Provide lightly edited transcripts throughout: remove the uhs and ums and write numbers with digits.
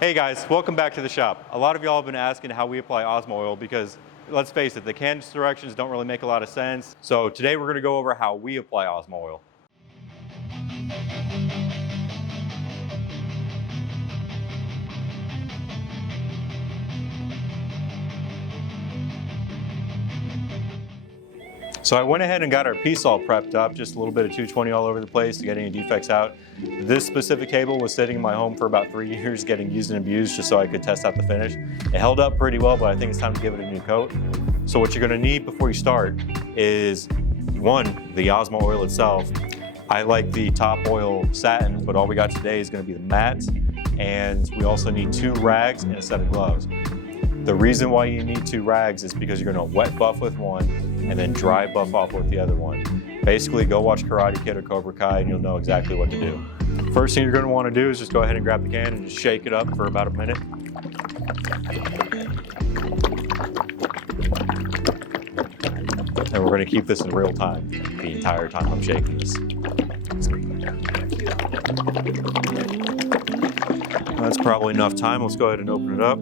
Hey guys, welcome back to the shop. A lot of y'all have been asking how we apply Osmo oil because, let's face it, the can directions don't really make a lot of sense. So today we're gonna go over how we apply Osmo oil. So I went ahead and got our piece all prepped up, just a little bit of 220 all over the place to get any defects out. This specific cable was sitting in my home for about 3 years, getting used and abused just so I could test out the finish. It held up pretty well, but I think it's time to give it a new coat. So what you're gonna need before you start is, one, the Osmo oil itself. I like the Top Oil satin, but all we got today is gonna be the matte, and we also need 2 rags and a set of gloves. The reason why you need 2 rags is because you're gonna wet buff with one and then dry buff off with the other one. Basically, go watch Karate Kid or Cobra Kai and you'll know exactly what to do. First thing you're gonna wanna do is just go ahead and grab the can and just shake it up for about a minute. And we're gonna keep this in real time the entire time I'm shaking this. That's probably enough time. Let's go ahead and open it up.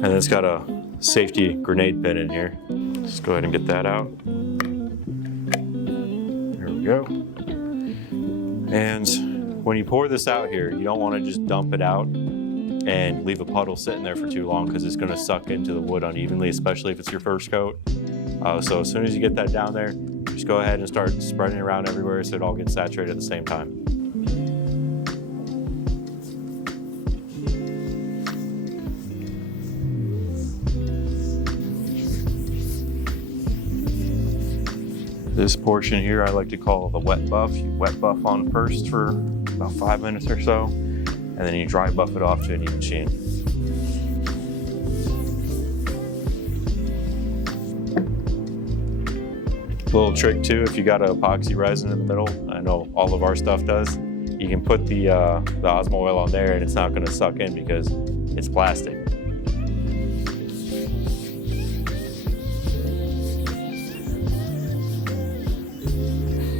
And it's got a safety grenade pin in here. Let's go ahead and get that out. There we go. And when you pour this out here, you don't want to just dump it out and leave a puddle sitting there for too long because it's going to suck into the wood unevenly, especially if it's your first coat. So as soon as you get that down there, just go ahead and start spreading it around everywhere so it all gets saturated at the same time. This portion here I like to call the wet buff. You wet buff on first for about 5 minutes or so, and then you dry buff it off to an even sheen. Little trick too, if you got an epoxy resin in the middle, I know all of our stuff does, you can put the Osmo oil on there and it's not gonna suck in because it's plastic.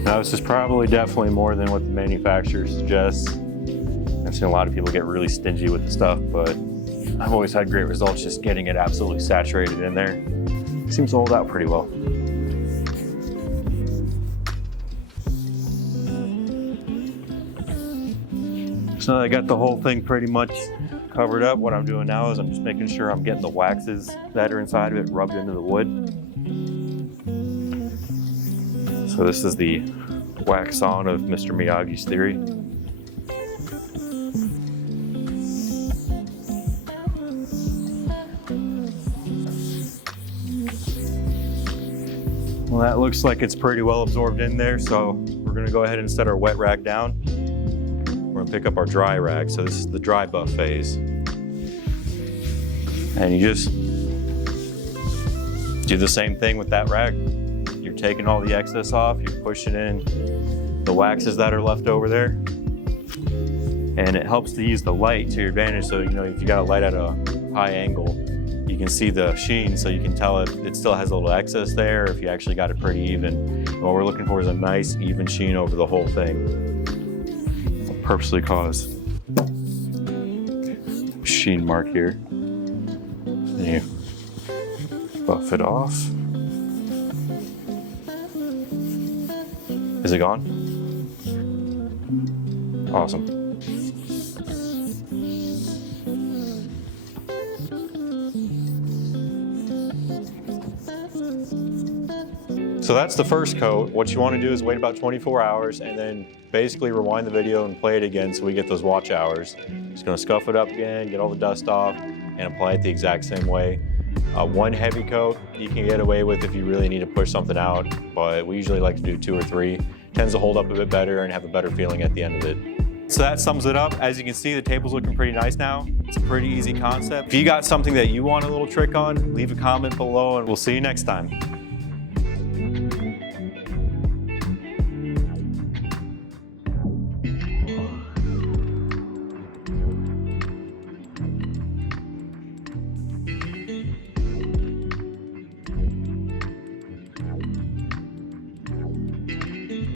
Now this is probably definitely more than what the manufacturer suggests. I've seen a lot of people get really stingy with the stuff, but I've always had great results just getting it absolutely saturated in there. It seems to hold out pretty well. So now I got the whole thing pretty much covered up. What I'm doing now is I'm just making sure I'm getting the waxes that are inside of it rubbed into the wood. So this is the wax on of Mr. Miyagi's theory. Well, that looks like it's pretty well absorbed in there, so we're gonna go ahead and set our wet rag down. We're gonna pick up our dry rag, so this is the dry buff phase. And you just do the same thing with that rag. You're taking all the excess off, you're pushing in the waxes that are left over there. And it helps to use the light to your advantage. So, you know, if you got a light at a high angle, you can see the sheen, so you can tell if it still has a little excess there, or if you actually got it pretty even. And what we're looking for is a nice, even sheen over the whole thing. I'll purposely cause a sheen mark here. And you buff it off. Is it gone? Awesome. So that's the first coat. What you want to do is wait about 24 hours and then basically rewind the video and play it again so we get those watch hours. Just gonna scuff it up again, get all the dust off, and apply it the exact same way. One heavy coat you can get away with if you really need to push something out, but we usually like to do 2 or 3. Tends to hold up a bit better and have a better feeling at the end of it. So that sums it up. As you can see, the table's looking pretty nice now. It's a pretty easy concept. If you got something that you want a little trick on, leave a comment below and we'll see you next time.